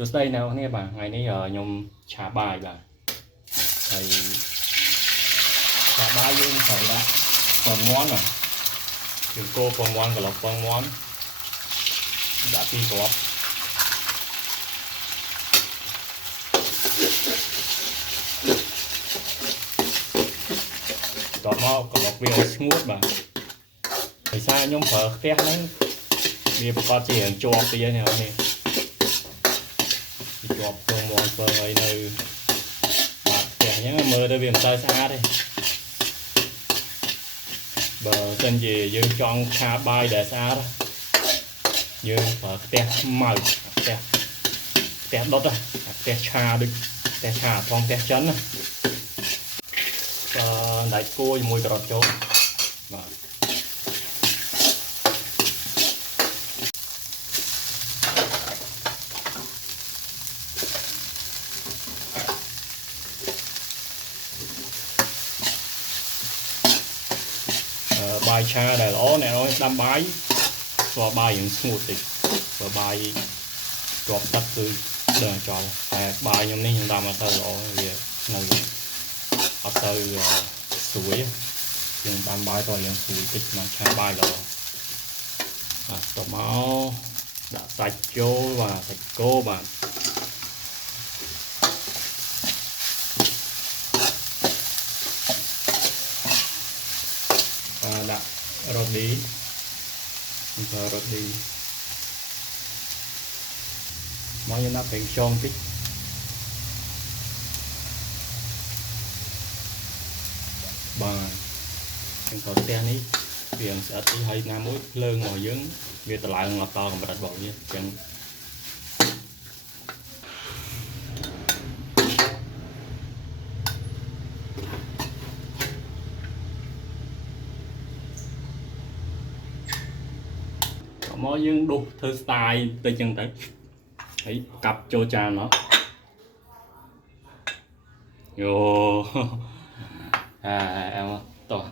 សួស្តីអ្នកនរគ្នាបាទថ្ងៃនេះខ្ញុំឆាបាយបាទហើយឆាបាយយើងត្រូវដាក់ពងមាន់បាទយើងកូរពងមាន់កន្លុកពងមាន់ដាក់2គ្រាប់តោះមកកន្លុកវាឲ្យស្ងួតបាទដោយសារខ្ញុំប្រើខ្ទះហ្នឹងវាប្រកបជារឿងជាប់ទៀតនេះនេះជាប់ពងមាន់ពងអីនៅបាត់ផ្ទះអញ្ចឹងមើលទៅវាមិនសូវស្អាតទេបើសិនជាយើងចង់ឆាបាយដែលស្អាតយើងប្រើខ្ទះខ្មៅខ្ទះដុតខ្ទះឆាដូចខ្ទះឆាផងខ្ទះចិនណាដាច់គួរជាមួយការ៉ុតចូលបាទបាយឆាដែលល្អអ្នកនរដាំបាយស្គាល់បាយយើងស្ងួតតិចបើបាយជាប់ទឹកគឺដឹងចោលតែបាយខ្ញុំនេះខ្ញុំដាំអត់ទៅល្អវានៅអត់ទៅស្រួយយើងដាំបាយតយើងស្រួយតិចមកឆាបាយល្អបាទតមកដាក់សាច់ចូលបាទសាច់គោបាទដាក់រ៉ូឌីប្រើរ៉ូឌីមកយើងដាក់ប្រេងខ្យងតិចបាទយើងក៏ផ្ទះនេះវាស្អិតទីហើយណាមួយភ្លើងរបស់យើងវាតម្លើងអត់តកម្រិតរបស់វាអញ្ចឹងមកយើងដុសធ្វើស្ទាយទៅចឹងទៅហើយកាប់ចូលចានមកយោអែតោះ